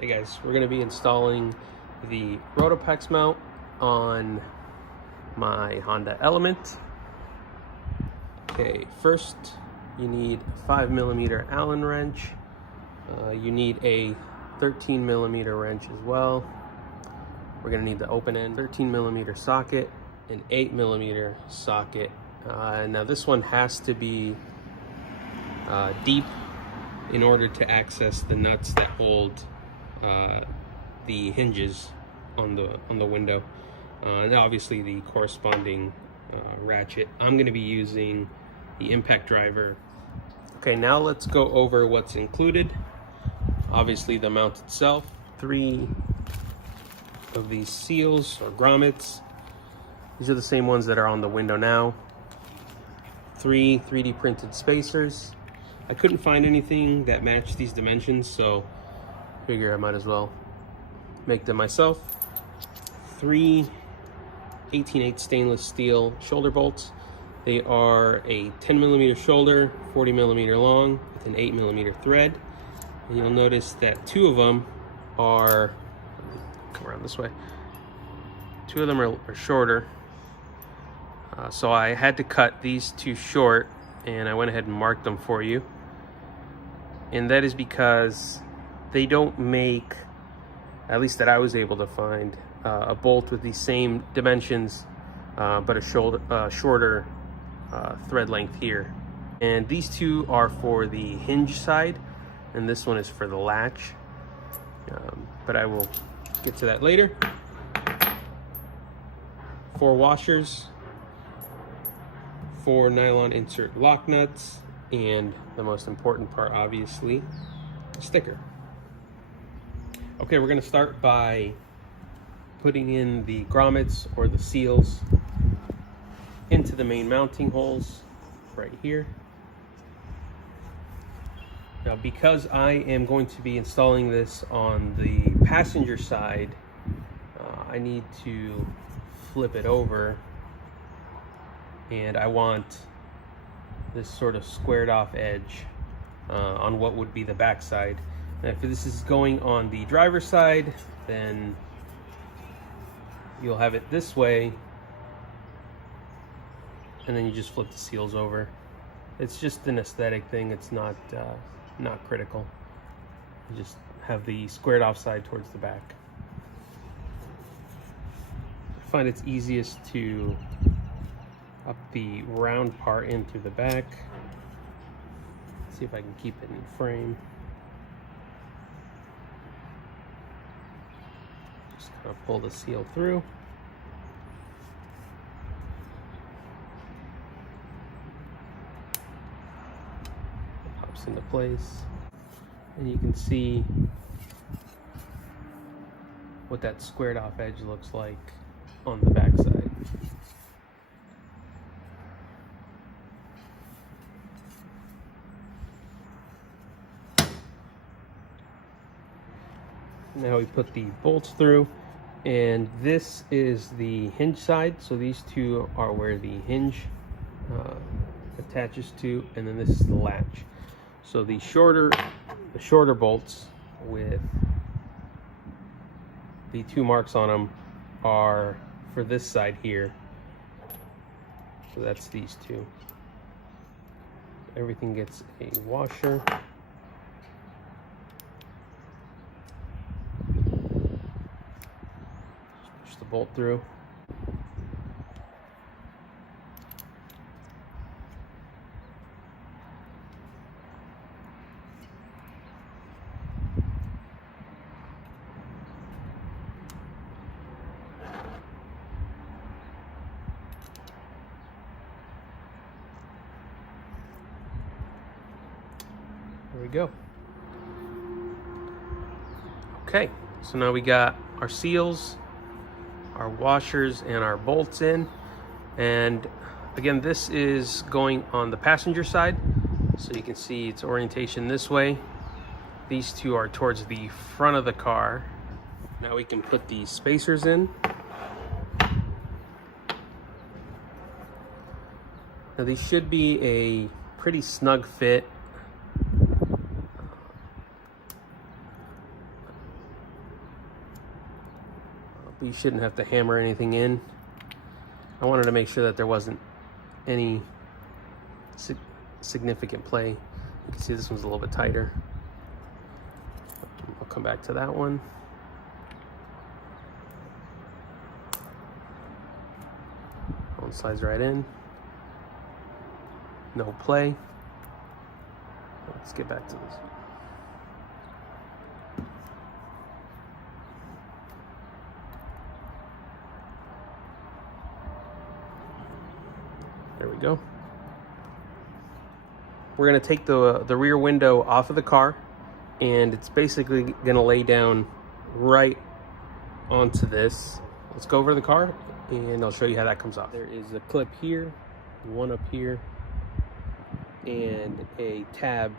Hey guys, we're going to be installing the RotopaX mount on my Honda Element. Okay, first you need a 5mm Allen wrench. You need a 13mm wrench as well. We're going to need the open end 13mm socket, an 8mm socket. Now this one has to be deep in order to access the nuts that hold the hinges on the window, and obviously the corresponding ratchet. I'm going to be using the impact driver. Okay, now let's go over what's included. Obviously the mount itself, 3 of these seals or grommets. These are the same ones that are on the window now. 3 3D printed spacers. I couldn't find anything that matched these dimensions, so figure I might as well make them myself. 3 18/8 stainless steel shoulder bolts. They are a 10mm shoulder, 40mm long, with an 8mm thread. And you'll notice that 2 of them are, come around this way, 2 of them are shorter. So I had to cut these 2 short, and I went ahead and marked them for you. And that is because they don't make, at least that I was able to find, a bolt with these same dimensions, but a shorter thread length here. And these 2 are for the hinge side, and this one is for the latch. But I will get to that later. 4 washers, 4 nylon insert lock nuts, and the most important part, obviously, the sticker. Okay, we're going to start by putting in the grommets or the seals into the main mounting holes right here. Now, because I am going to be installing this on the passenger side, I need to flip it over, and I want this sort of squared off edge on what would be the back side. Now, if this is going on the driver's side, then you'll have it this way, and then you just flip the seals over. It's just an aesthetic thing. It's not critical. You just have the squared off side towards the back. I find it's easiest to up the round part into the back. See if I can keep it in frame. Just kind of pull the seal through. It pops into place, and you can see what that squared off edge looks like on the back side. Now we put the bolts through, and this is the hinge side. So these 2 are where the hinge attaches to, and then this is the latch. So the shorter bolts with the 2 marks on them are for this side here. So that's these 2. Everything gets a washer. The bolt through. There we go. Okay, so now we got our seals, our washers, and our bolts in. And again, this is going on the passenger side, so you can see its orientation this way. These 2 are towards the front of the car. Now we can put the spacers in. Now these should be a pretty snug fit. but you shouldn't have to hammer anything in. I wanted to make sure that there wasn't any significant play. You can see this one's a little bit tighter. I'll come back to that one. One slides right in. No play. Let's get back to this. There we go. We're gonna take the rear window off of the car, and it's basically gonna lay down right onto this. Let's go over to the car and I'll show you how that comes off. There is a clip here, one up here, and a tab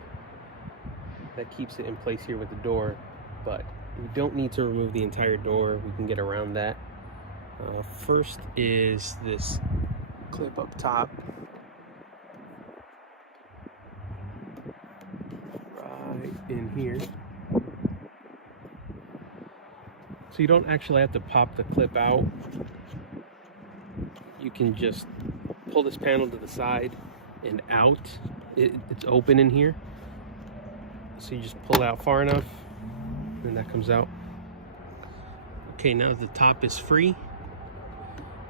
that keeps it in place here with the door, but we don't need to remove the entire door. We can get around that. First is this clip up top. Right in here. So you don't actually have to pop the clip out. You can just pull this panel to the side and out. It's open in here. So you just pull it out far enough and that comes out. Okay, now the top is free.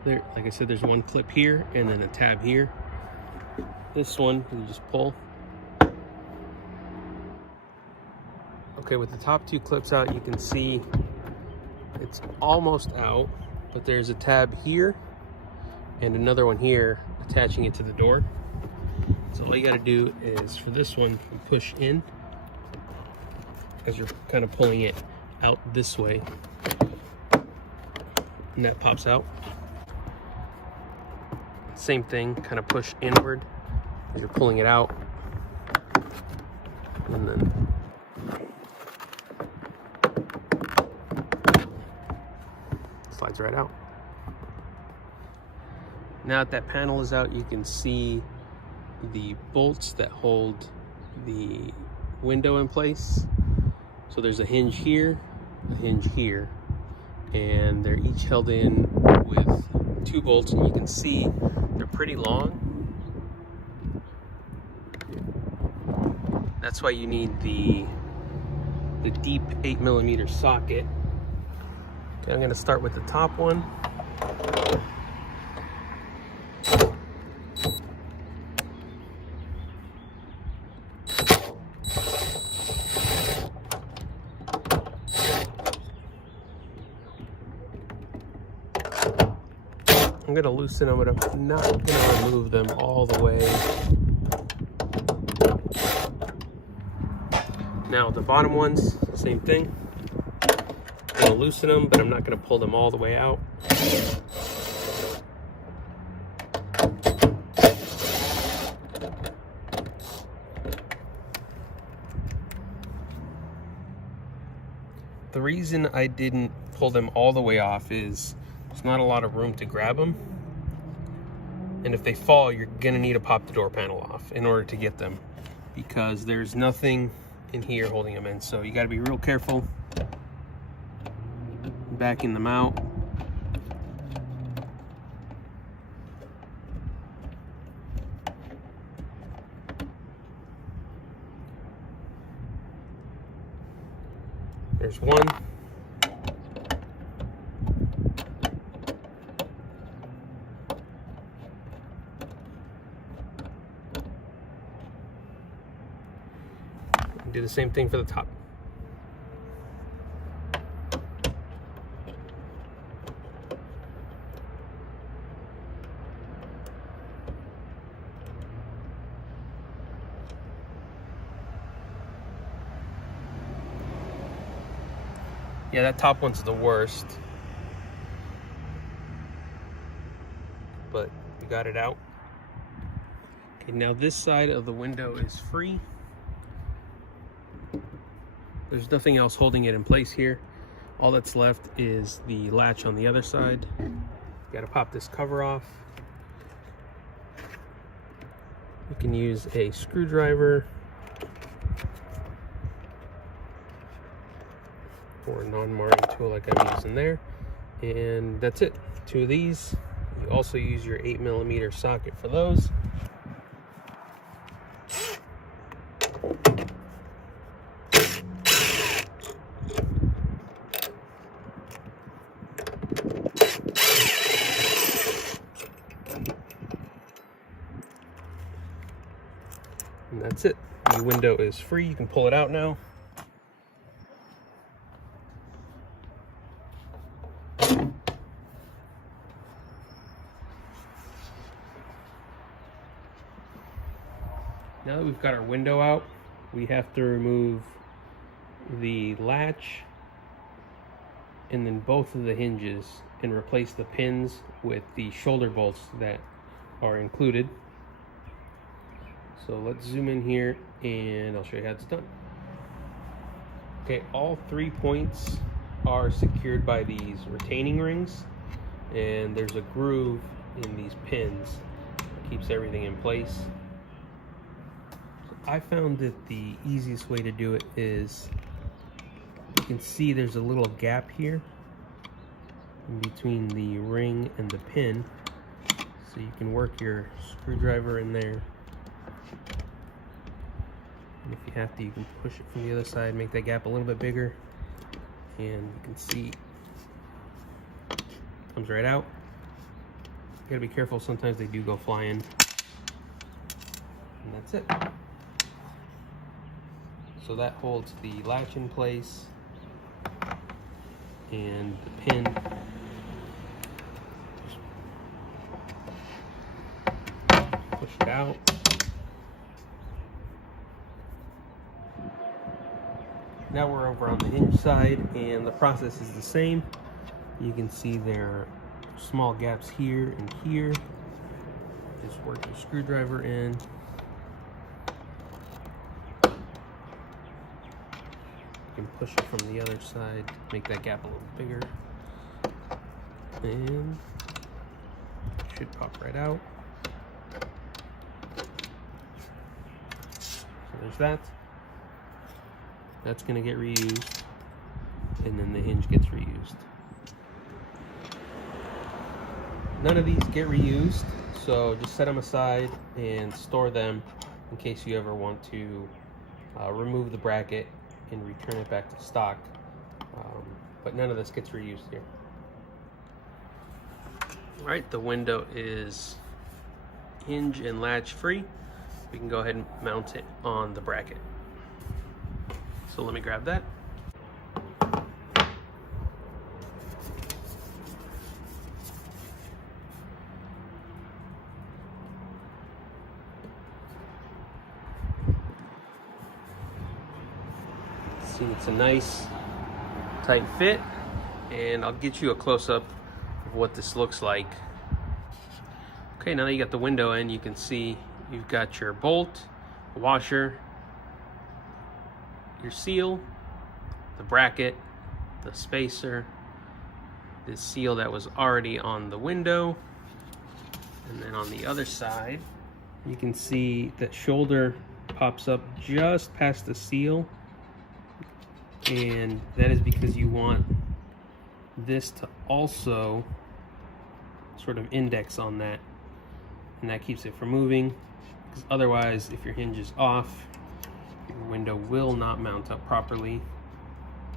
There, like I said, there's one clip here and then a tab here. This one, you just pull. Okay, with the top two clips out, you can see it's almost out, but there's a tab here and another one here attaching it to the door. So all you gotta do is, for this one, you push in as you're kind of pulling it out this way, and that pops out. Same thing, kind of push inward as you're pulling it out, and then slides right out. Now that panel is out, you can see the bolts that hold the window in place. So there's a hinge here, and they're each held in with 2 bolts, and you can see they're pretty long. That's why you need the deep 8mm socket. Okay, I'm gonna start with the top one. I'm gonna loosen them, but I'm not gonna remove them all the way. Now the bottom ones, same thing. I'm gonna loosen them, but I'm not gonna pull them all the way out. The reason I didn't pull them all the way off is there's not a lot of room to grab them. And if they fall, you're gonna need to pop the door panel off in order to get them, because there's nothing in here holding them in. So you gotta be real careful backing them out. There's one. Do the same thing for the top. Yeah, that top one's the worst, but we got it out. Okay, now this side of the window is free. There's nothing else holding it in place here. All that's left is the latch on the other side. You gotta pop this cover off. You can use a screwdriver or a non-marring tool like I'm using there, And that's it, 2 of these. You also use your 8mm socket for those. And that's it. The window is free. You can pull it out now. Now that we've got our window out, we have to remove the latch and then both of the hinges and replace the pins with the shoulder bolts that are included. So let's zoom in here and I'll show you how it's done. Okay, all 3 points are secured by these retaining rings, and there's a groove in these pins that keeps everything in place. I found that the easiest way to do it is, you can see there's a little gap here in between the ring and the pin, so you can work your screwdriver in there, and if you have to, you can push it from the other side, make that gap a little bit bigger, and you can see it comes right out. You gotta be careful, sometimes they do go flying, and that's it. So that holds the latch in place, and the pin push it out. Now we're over on the hinge side, and the process is the same. You can see there are small gaps here and here. Just work your screwdriver in. You can push it from the other side, make that gap a little bigger, and it should pop right out. So there's that. That's going to get reused, and then the hinge gets reused. None of these get reused, so just set them aside and store them in case you ever want to remove the bracket and return it back to stock. But none of this gets reused here. All right, the window is hinge and latch free. We can go ahead and mount it on the bracket. So let me grab that. See, it's a nice tight fit, and I'll get you a close-up of what this looks like. Okay, now that you got the window in, you can see you've got your bolt, washer, your seal, the bracket, the spacer, the seal that was already on the window, and then on the other side you can see that shoulder pops up just past the seal, and that is because you want this to also sort of index on that, and that keeps it from moving, because otherwise if your hinge is off, your window will not mount up properly.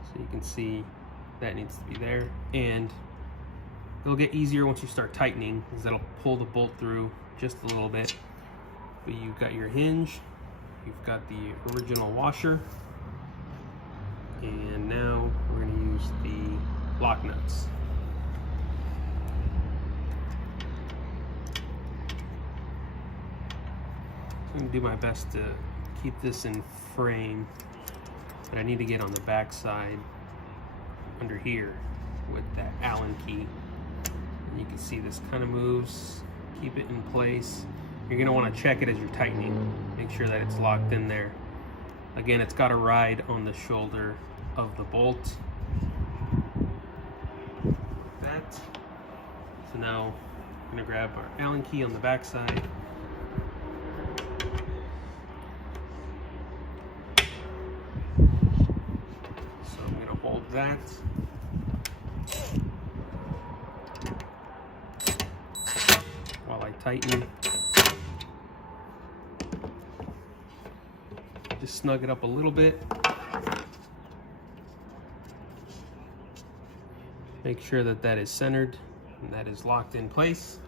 So you can see that needs to be there, and it'll get easier once you start tightening, because that'll pull the bolt through just a little bit. But you've got your hinge, you've got the original washer, and now we're going to use the lock nuts. I'm going to do my best to keep this in frame, but I need to get on the back side under here with that Allen key. And you can see this kind of moves. Keep it in place. You're going to want to check it as you're tightening. Make sure that it's locked in there. Again, it's got to ride on the shoulder of the bolt. That. So now I'm going to grab our Allen key on the back side. So I'm going to hold that. tighten. Just snug it up a little bit. Make sure that that is centered and that is locked in place.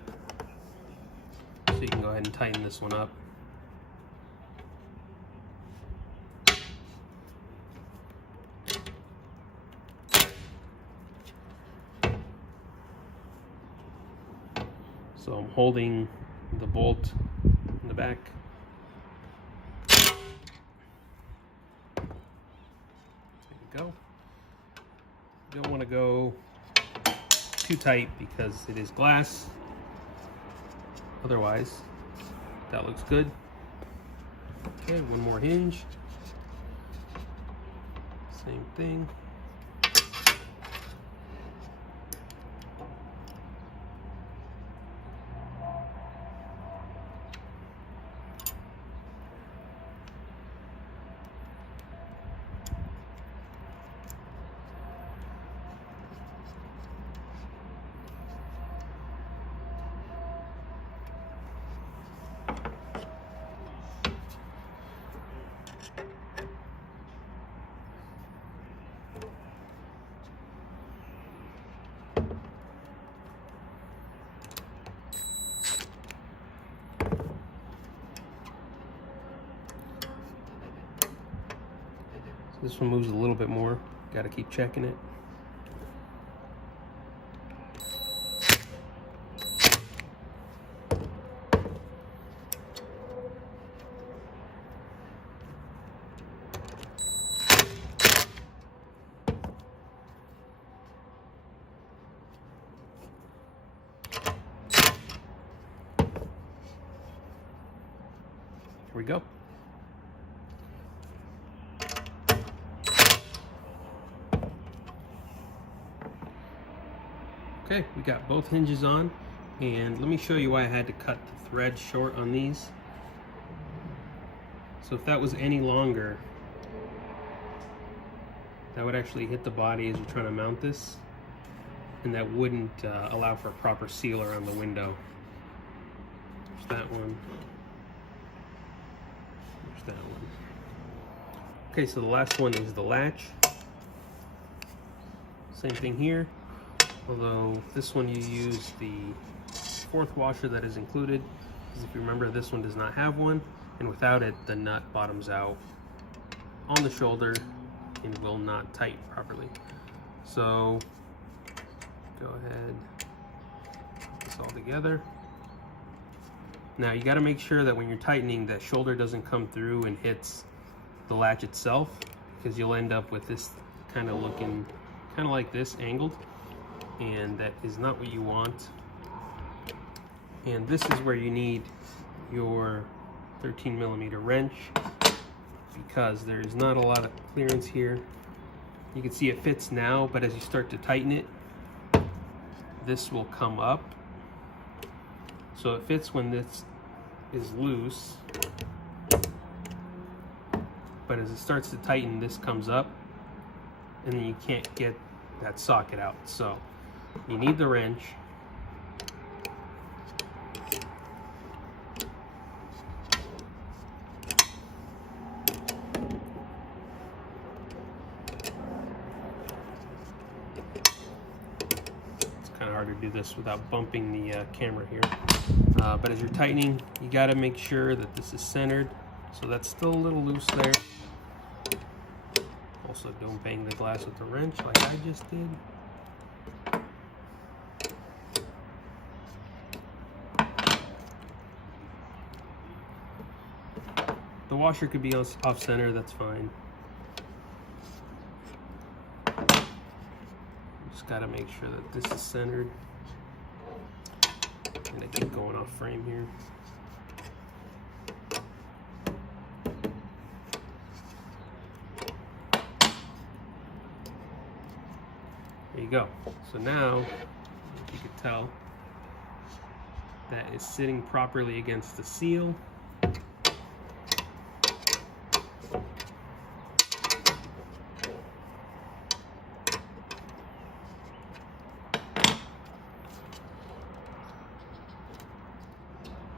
So you can go ahead and tighten this one up. So I'm holding the bolt in the back. There you go. You don't want to go too tight because it is glass. Otherwise, that looks good. Okay, one more hinge. Same thing. This one moves a little bit more. Got to keep checking it. Here we go. Okay, we got both hinges on, and let me show you why I had to cut the thread short on these. So if that was any longer, that would actually hit the body as you're trying to mount this, and that wouldn't allow for a proper sealer on the window. There's that one. There's that one. Okay, so the last one is the latch. Same thing here. Although this one you use the 4th washer that is included, because if you remember, this one does not have one, and without it the nut bottoms out on the shoulder and will not tighten properly. So go ahead, put this all together. Now you got to make sure that when you're tightening, that shoulder doesn't come through and hits the latch itself, because you'll end up with this kind of looking kind of like this, angled, and that is not what you want. And this is where you need your 13mm wrench, because there's not a lot of clearance here. You can see it fits now, but as you start to tighten it, this will come up. So it fits when this is loose, but as it starts to tighten, this comes up, and then you can't get that socket out. So you need the wrench. It's kind of hard to do this without bumping the camera here. But as you're tightening, you got to make sure that this is centered. So that's still a little loose there. Also, don't bang the glass with the wrench like I just did. The washer could be off center, that's fine. Just gotta make sure that this is centered. And I keep going off frame here. There you go. So now, if you could tell, that is sitting properly against the seal.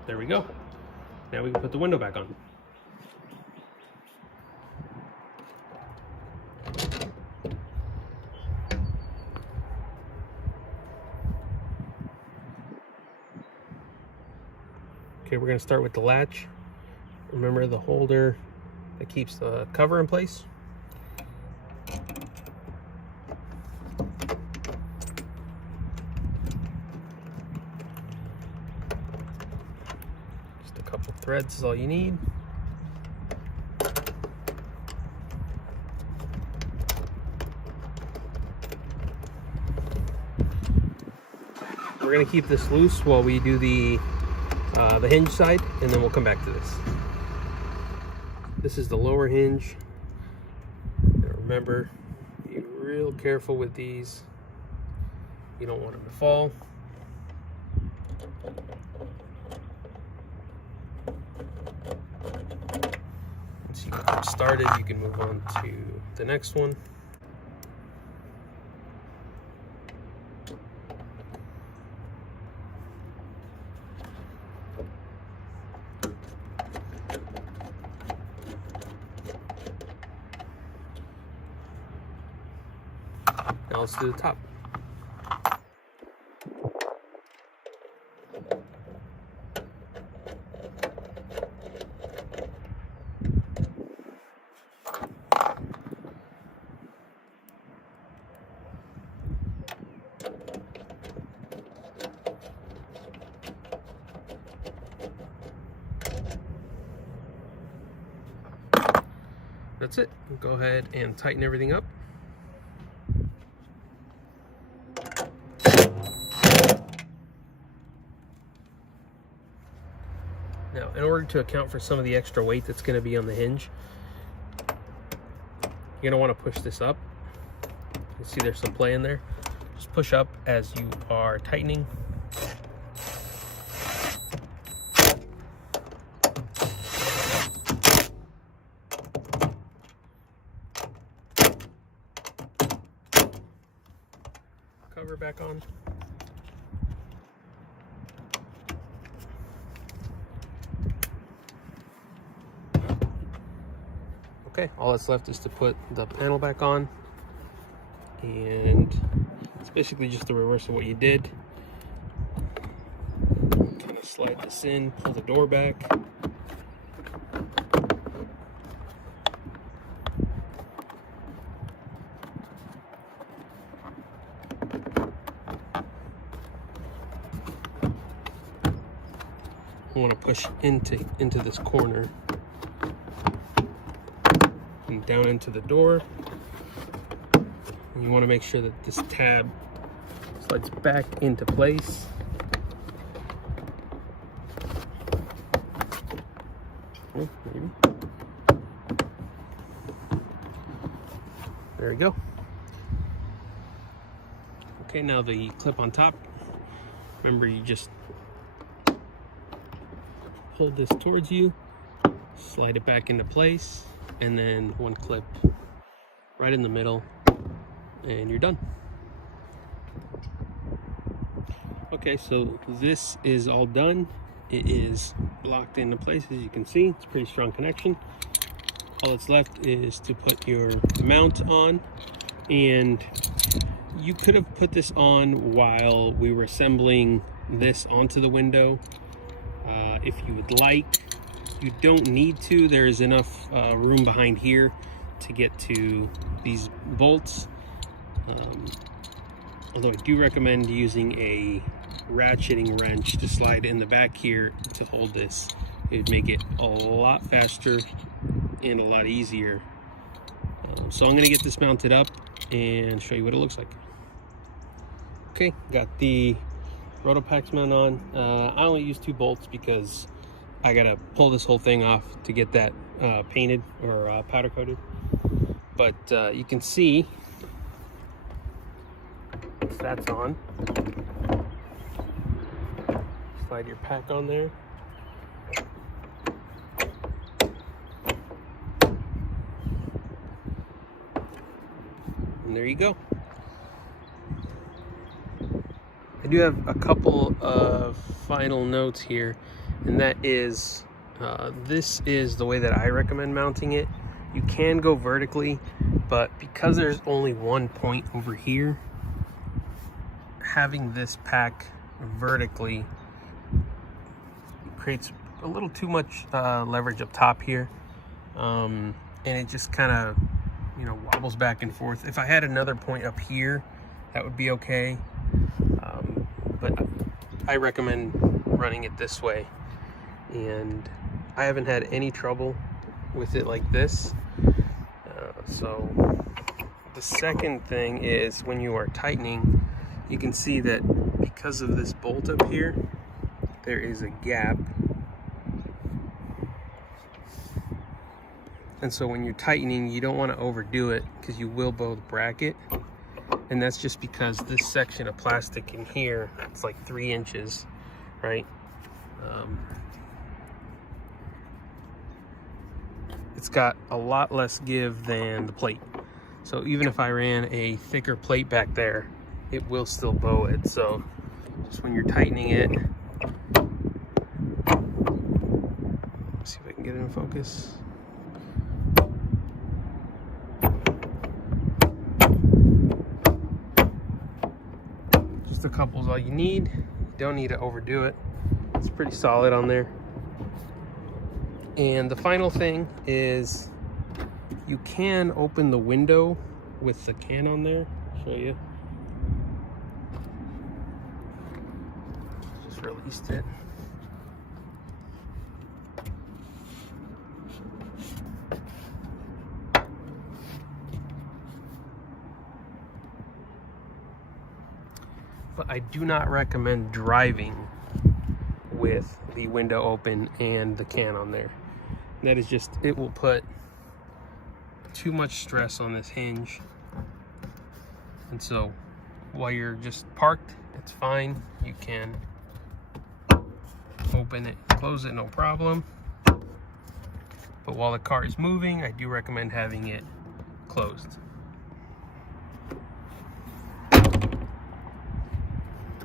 There we go. Now we can put the window back on. Okay, we're going to start with the latch. Remember the holder that keeps the cover in place. Just a couple threads is all you need. We're going to keep this loose while we do the hinge side, and then we'll come back to this. This is the lower hinge. Now remember, be real careful with these. You don't want them to fall. Once you get them started, you can move on to the next one. Now let's do the top. That's it. Go ahead and tighten everything up. Now, in order to account for some of the extra weight that's going to be on the hinge, you're going to want to push this up. You see there's some play in there. Just push up as you are tightening. Cover back on. Okay, all that's left is to put the panel back on, and it's basically just the reverse of what you did. Kind of slide this in, pull the door back. I want to push into this corner and down into the door. And you want to make sure that this tab slides back into place. Oh, maybe. There we go. Okay, now the clip on top. Remember, you just hold this towards you, slide it back into place, and then one clip right in the middle, and you're done. Okay, so this is all done. It is locked into place, as you can see. It's a pretty strong connection. All that's left is to put your mount on, and you could have put this on while we were assembling this onto the window. If you would like, you don't need to. There is enough room behind here to get to these bolts. Although I do recommend using a ratcheting wrench to slide in the back here to hold this. It would make it a lot faster and a lot easier. So I'm going to get this mounted up and show you what it looks like. Okay, got the RotopaX mount on. I only use 2 bolts because I gotta pull this whole thing off to get that painted or powder coated. But you can see once that's on, slide your pack on there. And there you go. I do have a couple of final notes here. and that is, this is the way that I recommend mounting it. You can go vertically, but because there's only one point over here, having this pack vertically creates a little too much leverage up top here, and it just kind of, you know, wobbles back and forth. If I had another point up here, that would be okay, but I recommend running it this way, and I haven't had any trouble with it like this. So the second thing is, when you are tightening, you can see that because of this bolt up here, there is a gap. And so when you're tightening, you don't want to overdo it, because you will bow the bracket. And that's just because this section of plastic in here, it's like 3 inches, right? It's got a lot less give than the plate. So even if I ran a thicker plate back there, it will still bow it. So just when you're tightening it, let's see if I can get it in focus. Just a couple is all you need. You don't need to overdo it. It's pretty solid on there. And the final thing is, you can open the window with the can on there. I'll show you. Just released it. But I do not recommend driving with the window open and the can on there. That is just, it will put too much stress on this hinge. And so while you're just parked, it's fine. You can open it, close it, no problem. But while the car is moving, I do recommend having it closed.